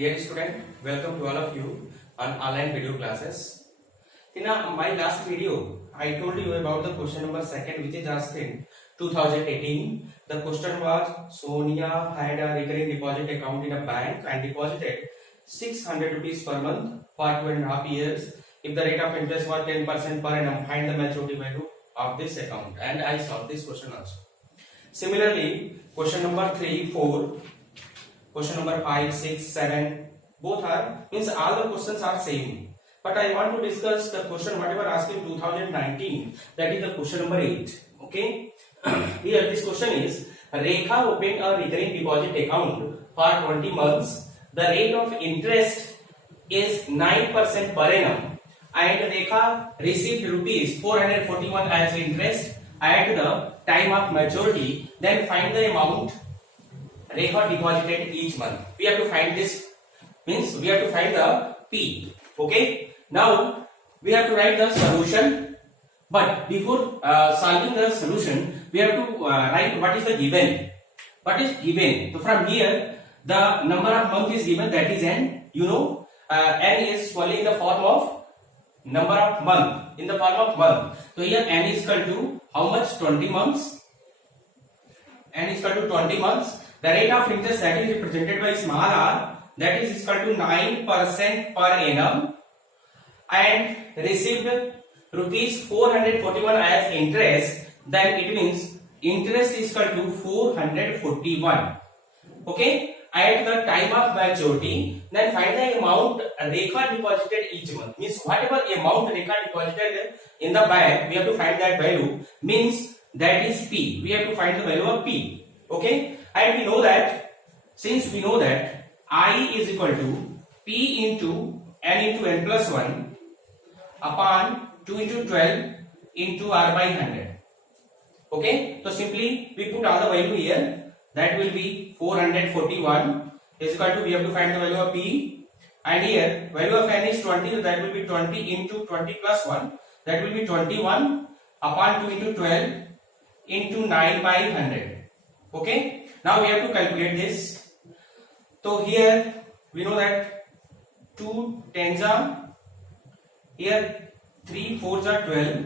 Dear student, welcome to all of you on online video classes. In my last video, I told you about the question number second, which is asked in 2018. The question was Sonia had a recurring deposit account in a bank and deposited 600 rupees per month for 2.5 years. If the rate of interest was 10% per annum, find the maturity value of this account. And I solved this question also. Similarly, question number 3, 4. Question number 5, 6, 7, both are, means all the questions are same. But I want to discuss the question whatever asked in 2019, that is the question number 8. Okay. Here this question is, Rekha opened a recurring deposit account for 20 months. The rate of interest is 9% per annum and Rekha received rupees 441 as interest at the time of maturity. Then find the amount Rekha deposited each month. We have to find this, means we have to find the P. Okay. Now we have to write the solution, but before solving the solution, we have to write what is the given. What is given? So from here, the number of month is given, that is n. You know, n is only in the form of number of month, in the form of month. So here n is equal to how much? 20 months. N is equal to 20 months. The rate of interest that is represented by small r, that is equal to 9% per annum, and received rupees 441 as interest. Then it means interest is equal to 441. Okay. At the time of maturity, then find the amount Rekha deposited each month. Means whatever amount Rekha deposited in the bank, we have to find that value. Means that is P. We have to find the value of P. Okay. And we know that, since we know that I is equal to P into n plus 1 upon 2 into 12 into r by 100. Okay. So simply we put all the value here. That will be 441 is equal to, we have to find the value of P, and here value of n is 20, so that will be 20 into 20 plus 1, that will be 21 upon 2 into 12 into 9 by 100. Okay. Now we have to calculate this. So here we know that 2 tens are, here 3 fours are 12,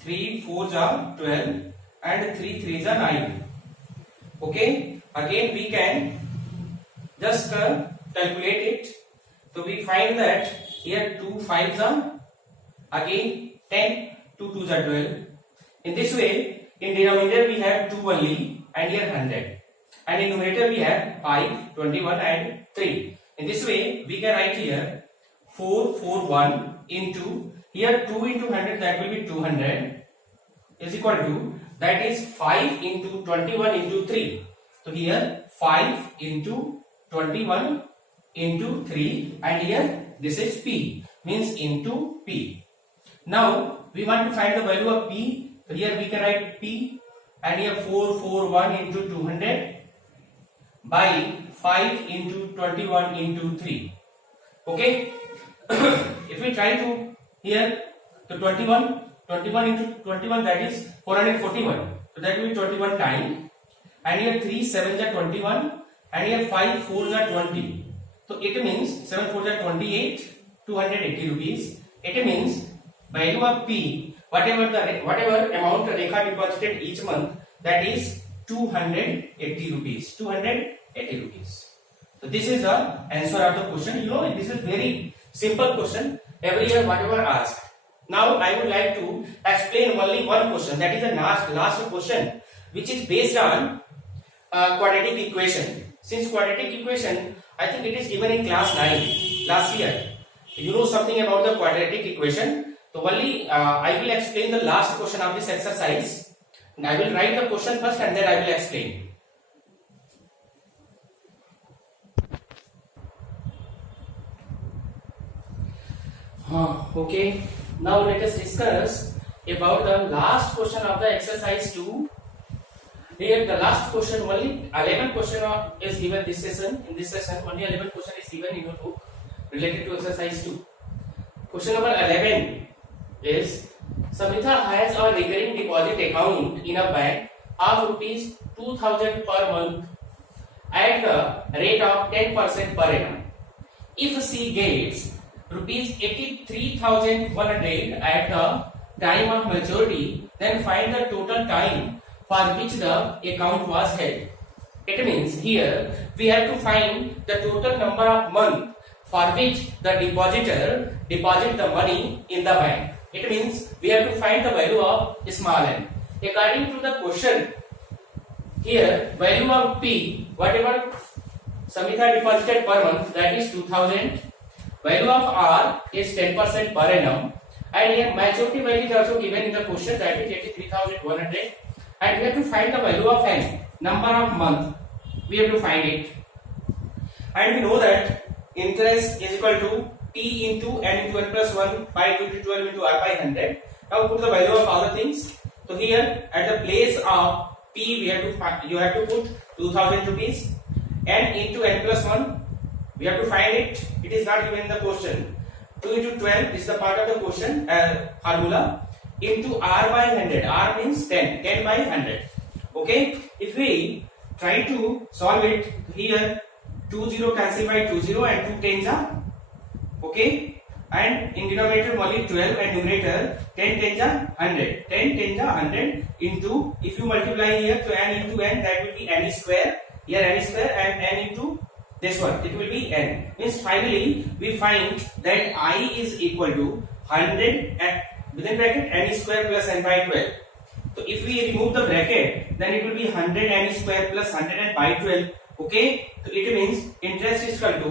3 fours are 12, and 3 threes are 9. Okay. Again we can just calculate it. So we find that here 2 fives are again 10, 2 twos are 12. In this way, in denominator we have 2 only and here 100. And in numerator we have 5, 21 and 3. In this way we can write here 441 into, here 2 into 100, that will be 200, is equal to, that is 5 into 21 into 3. So here 5 into 21 into 3, and here this is P, means into P. Now we want to find the value of P. So here we can write P, and here 441 into 200 by 5 into 21 into 3. Okay. If we try to here, so 21 into 21, that is 441. So that will be 21 times, and here 3 sevens are 21, and here 5 fours are 20. So it means 7 fours are 28, 280 rupees. It means value of P, whatever amount Rekha deposited each month, that is 280 rupees. 280 rupees. So this is the answer of the question. You know, this is very simple question. Every year whatever asked. Now I would like to explain only one question. That is the last question, which is based on quadratic equation. Since quadratic equation, I think it is given in class 9 last year. You know something about the quadratic equation. So only I will explain the last question of this exercise. And I will write the question first and then I will explain. Okay. Now let us discuss about the last question of the exercise 2. Here the last question, only 11 question is given this session. In this session only 11 question is given in your book related to exercise 2. Question number 11 is, Samitha has a recurring deposit account in a bank of rupees 2000 per month at the rate of 10% per annum. if she gets rupees 83,100 at the time of maturity, then find the total time for which the account was held. It means here we have to find the total number of months for which the depositor deposit the money in the bank. It means we have to find the value of small n. According to the question, here value of P, whatever Samita deposited per month, that is 2000. Value of R is 10% per annum, and here maturity value is also given in the question, that is 83,100, and we have to find the value of n, number of month. We have to find it, and we know that interest is equal to P into n into n plus 1 by 2 to 12 into R by 100. Now put the value of all the things. So here at the place of P, you have to put 2000 rupees. N into n plus 1, we have to find it. It is not given in the question. 2 into 12 is the part of the question formula. Into R by 100. R means 10. 10 by 100. Okay. If we try to solve it, here 2 0 cancel by 2 0 and 2 10s are. Okay. And in denominator only 12 and numerator 10 10s are 100. 10 10s are 100 into, if you multiply here, so n into n, that will be n square. Here n square and n into this one, it will be n. Means finally we find that I is equal to 100 and within bracket n square plus n by 12. So if we remove the bracket, then it will be 100 n square plus 100 n by 12. Okay, so it means interest is equal to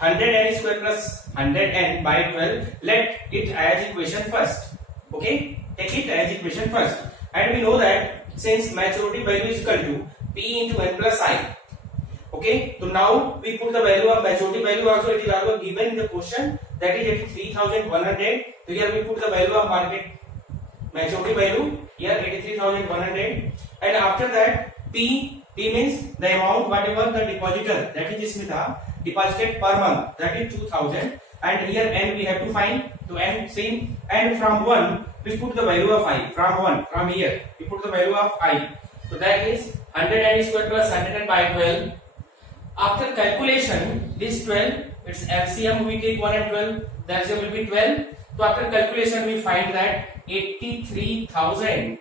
100 n square plus 100 n by 12. Let it as equation first. Okay, take it as equation first, and we know that since maturity value is equal to P into n plus I. Okay, so now we put the value of maturity value also, it is also given in the question, that is 83,100. So here we put the value of market maturity value, here 83,100, and after that P means the amount whatever the depositor, that is Smita, deposited per month, that is 2000, and here n we have to find. So n same, and from 1 we put the value of I, from 1, from here we put the value of I, so that is 100 n square plus 100 n by 12. After calculation, this 12, its LCM we take 1 and 12, the LCM will be 12. So after calculation we find that 83,000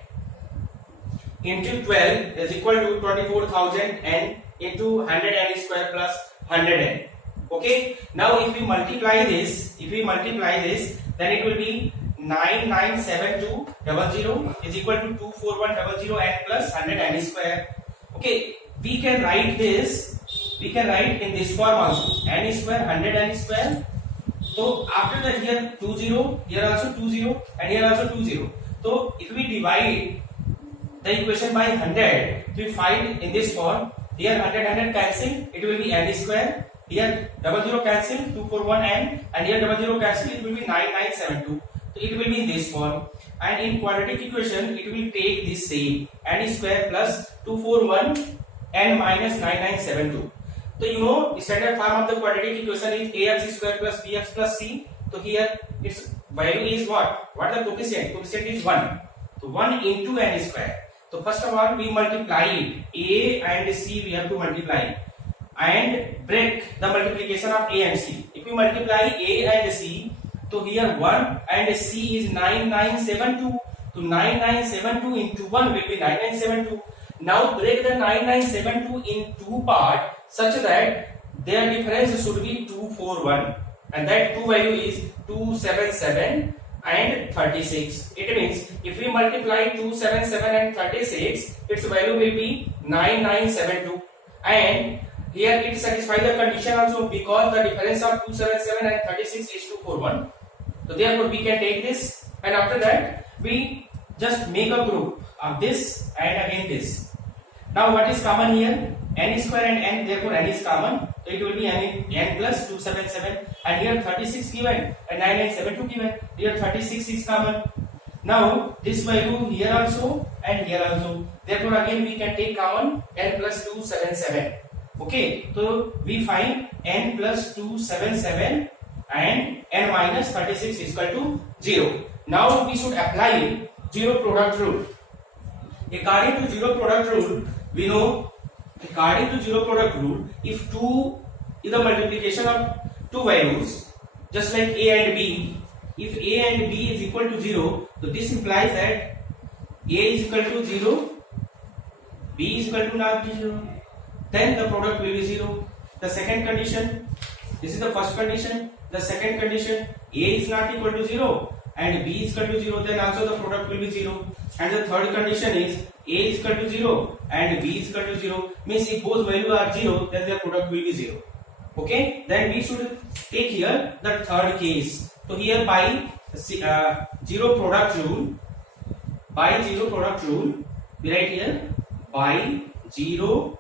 into 12 is equal to 24,000 n into 100 n square plus 100 n. Okay, now if we multiply this, then it will be 997,200 is equal to 241,000 n plus 100 n square. Okay, we can write this. We can write in this form also, n square 100 n square. So after that here 20, here also 20, and here also 20. So if we divide the equation by 100, we find in this form. Here 100 cancel, it will be n square. Here 00 cancel, 241 n, and here 00 cancel, it will be 9972. So it will be in this form. And in quadratic equation, it will take this same, n square plus 241 n minus 9972. So you know the standard form of the quadratic equation is ax square plus bx plus c. So here its value is what? What the coefficient? Coefficient is 1. So 1 into n square. So first of all we multiply it. A and c we have to multiply and break the multiplication of a and c. If we multiply a and c, so here 1 and c is 9972. So 9972 into 1 will be 9972. Now break the 9972 in two parts such that their difference should be 241, and that two value is 277 and 36. It means if we multiply 277 and 36, its value will be 9972, and here it satisfies the condition also because the difference of 277 and 36 is 241. So therefore we can take this, and after that we just make a group of this and again this. Now what is common here? N square and n, therefore n is common. So it will be n plus 277, and here 36 given and 9972 given. Here 36 is common. Now this value here also and here also. Therefore again we can take common n plus 277. Okay, so we find n plus 277 and n minus 36 is equal to 0. Now we should apply zero product rule. According to zero product rule, we know, according to zero product rule, if 2 is the multiplication of two values just like a and b. If a and b is equal to 0, so this implies that a is equal to 0, b is equal to not 0, then the product will be 0. The second condition, this is the first condition. The second condition, a is not equal to 0 and b is equal to 0, then also the product will be 0. And the third condition is a is equal to 0 and b is equal to 0, means if both values are 0, then their product will be 0. Okay, then we should take here the third case. So here by zero product rule, we write here by zero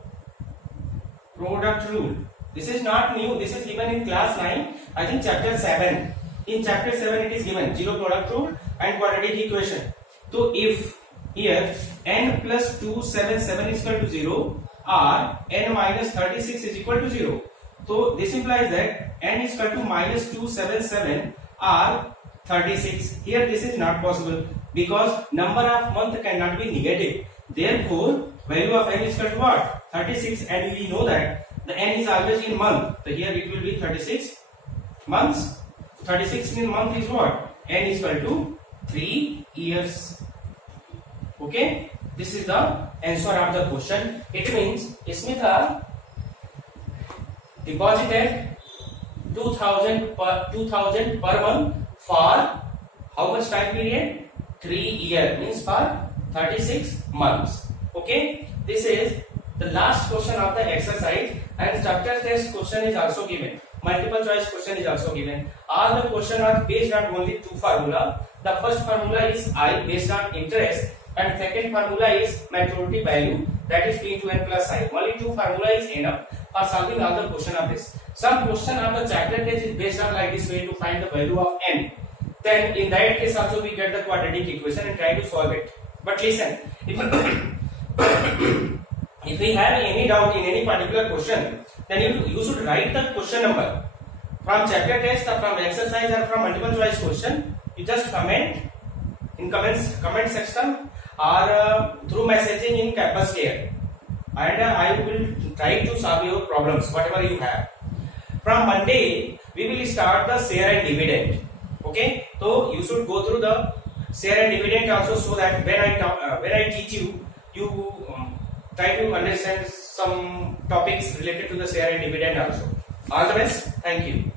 product rule. This is not new, this is given in class 9, I think chapter 7. In chapter 7 it is given zero product rule and quadratic equation. So if here n plus 277 is equal to 0 or n minus 36 is equal to 0, so this implies that n is equal to minus 277 or 36. Here this is not possible because number of month cannot be negative. Therefore value of n is equal to what? 36, and we know that the n is always in month. So here it will be 36 months. 36 in month is what? N is equal to 3 years. Okay, this is the answer of the question. It means Smita deposited 2000 per month for how much time period? 3 years, means for 36 months. Okay, this is the last question of the exercise, and chapter test question is also given. Multiple choice question is also given. All the questions are based on only two formula. The first formula is I based on interest, and second formula is maturity value, that is P2N plus I. Only two formula is enough for solving all the question of this. Some question of the chapter test is based on like this way to find the value of n. Then in that case also we get the quadratic equation and try to solve it. But listen, if we have any doubt in any particular question, then you should write the question number from chapter test or from exercise or from multiple choice question. You just comment in comment section or through messaging in campus care, and I will try to solve your problems whatever you have. From Monday we will start the share and dividend. Okay, so you should go through the share and dividend also, so that when I teach you, you try to understand some topics related to the share and dividend also. All the best. Thank you.